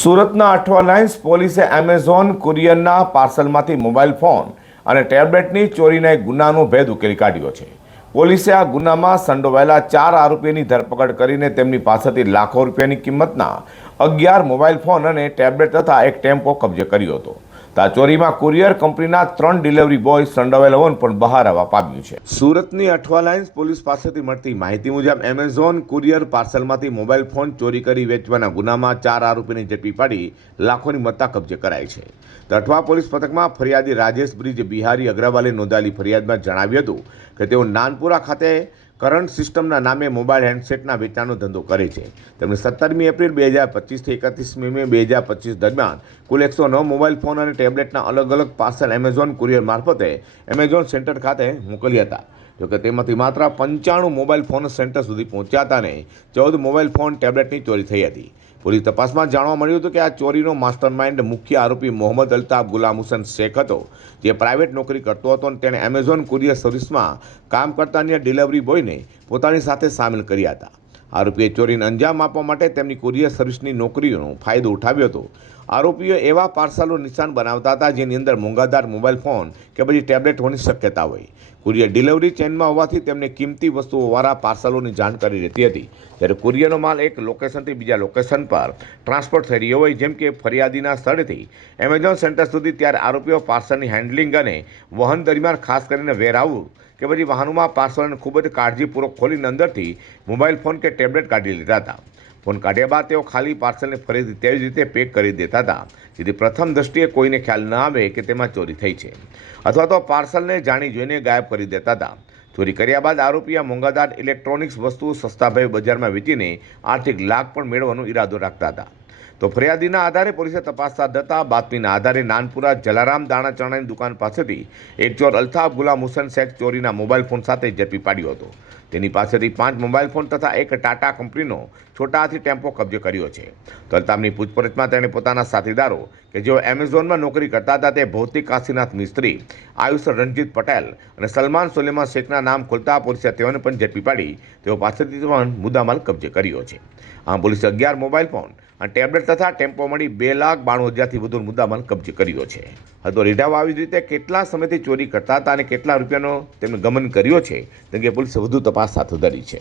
સુરતના અઠવા લાઇન્સ પોલીસે Amazon કુરિયરના પાર્સલમાંથી mobile phone અને ટેબ્લેટની ચોરીના એક ગુનાનો ભેદ ઉકેલી કાઢ્યો છે. પોલીસે આ ગુનામાં સંડોવાયેલા 4 આરોપીની ધરપકડ કરીને તેમની પાસેથી લાખો રૂપિયાની કિંમતના 11 મોબાઈલ ફોન અને ટેબ્લેટ તથા એક ટેમ્પો કબજે કર્યો હતો. આ ચોરીમાં કુરિયર કંપનીના 3 ડિલિવરી બોય સંડોવાયેલા હોવાનું પણ બહાર આવવા પામ્યું છે. સુરતની અઠવા લાઇન્સ પોલીસ પાસેથી મળતી માહિતી મુજબ એમેઝોન કુરિયર પાર્સલમાંથી મોબાઈલ ફોન ચોરી કરી વેચવાના ગુનામાં 4 આરોપીને ઝડપી પાડી લાખોની મત્તા કબજે કરાઈ છે. અઠવા પોલીસ પથકમાં ફરિયાદી રાજેશ બ્રિજ બિહારી અગ્રવાલે નોંધાયેલી ફરિયાદમાં જણાવ્યું હતું કે તેઓ નાનપુરા ખાતે કરંટ સિસ્ટમના નામે મોબાઈલ હેન્ડસેટના વેચાણનો ધંધો કરે છે. તેમણે 17મી એપ્રિલ 2025થી 31મી મે 2025 દરમિયાન કુલ 109 મોબાઈલ ફોન અને ટેબ્લેટના અલગ અલગ પાર્સલ એમેઝોન કુરિયર મારફતે એમેઝોન સેન્ટર ખાતે મોકલ્યા હતા. જોકે તેમાંથી માત્ર 95 મોબાઈલ ફોન સેન્ટર સુધી પહોંચ્યા હતા અને 14 મોબાઈલ ફોન ટેબ્લેટની ચોરી થઈ હતી. પોલીસ તપાસમાં જાણવા મળ્યું હતું કે આ ચોરીનો માસ્ટરમાઇન્ડ મુખ્ય આરોપી મોહમ્મદ અલ્તાફ ગુલામ હુસૈન શેખ હતો, જે પ્રાઇવેટ નોકરી કરતો હતો અને તેણે એમેઝોન કુરિયર સર્વિસમાં કામ કરતા અન્ય ડિલિવરી બોયને પોતાની સાથે સામેલ કર્યા હતા. આરોપીએ ચોરીને અંજામ આપવા માટે તેમની કુરિયર સર્વિસની નોકરીનો ફાયદો ઉઠાવ્યો હતો. આરોપીઓ એવા પાર્સલો નિશાન બનાવતા હતા જેની અંદર મોંઘાદાર મોબાઈલ ફોન કે પછી ટેબ્લેટ હોવાની શક્યતા હોય. કુરિયર ડિલિવરી ચેઇનમાં હોવાથી તેમને કિંમતી વસ્તુઓવાળા પાર્સલોની જાણકારી રહેતી હતી. જ્યારે કુરિયરનો માલ એક લોકેશનથી બીજા લોકેશન પર ટ્રાન્સપોર્ટ થઈ રહ્યો હોય, જેમ કે ફરિયાદીના સ્થળેથી એમેઝોન સેન્ટર સુધી, ત્યારે આરોપીઓ પાર્સલની હેન્ડલિંગ અને વહન દરમિયાન ખાસ કરીને વેરહાઉસ કે પછી વાહનોમાં પાર્સલને ખૂબ જ કાળજીપૂર્વક ખોલીને અંદરથી મોબાઈલ ફોન કે ટેબ્લેટ કાઢી લીધા હતા. ફોન કાઢ્યા બાદ તેઓ ખાલી પાર્સલને ફરીથી તેવી જ રીતે પેક કરી દેતા હતા, જેથી પ્રથમ દ્રષ્ટિએ કોઈને ખ્યાલ ન આવે કે તેમાં ચોરી થઈ છે, અથવા તો પાર્સલને જાણી જોઈને ગાયબ કરી દેતા હતા. ચોરી કર્યા બાદ આરોપીએ મોંઘાદાર ઇલેક્ટ્રોનિક્સ વસ્તુઓ સસ્તા ભાવે બજારમાં વેચીને આર્થિક લાભ પણ મેળવવાનો ઈરાદો રાખતા હતા. તો ફરિયાદીના આધારે પોલીસે તપાસ હાથ ધરતા બાતમીના આધારે નાનપુરા જલારામ દાણા ચણાની દુકાન પાસેથી એક ચોર અલ્તાફ ગુલામ હુસૈન શેખ ચોરીના મોબાઈલ ફોન સાથે ઝડપી પાડ્યો હતો. તેની પાસેથી 5 મોબાઈલ ફોન તથા એક ટાટા કંપનીનો છોટા હાથી ટેમ્પો કબજે કર્યો છે. તો અલ્તાફની પૂછપરછમાં તેણે પોતાના સાથીદારો કે જેઓ એમેઝોનમાં નોકરી કરતા હતા તે ભૌતિક કાશીનાથ મિસ્ત્રી, આયુષ રણજીત પટેલ અને સલમાન સુલેમાન શેખના નામ ખોલતા પોલીસે તેઓને પણ ઝડપી પાડી તેઓ પાસેથી પણ મુદ્દામાલ કબજે કર્યો છે. આમ પોલીસે 11 મોબાઈલ ફોન અને ટેબ્લેટ તથા ટેમ્પો મળી 2,92,000થી વધુ મુદ્દામાલ કબજે કર્યો છે. હવે તો રીઢાઓ આવી જ રીતે કેટલા સમયથી ચોરી કરતા હતા અને કેટલા રૂપિયાનો તેમને ગમન કર્યો છે, તેમ કે પોલીસે વધુ તપાસ હાથ ધરી છે.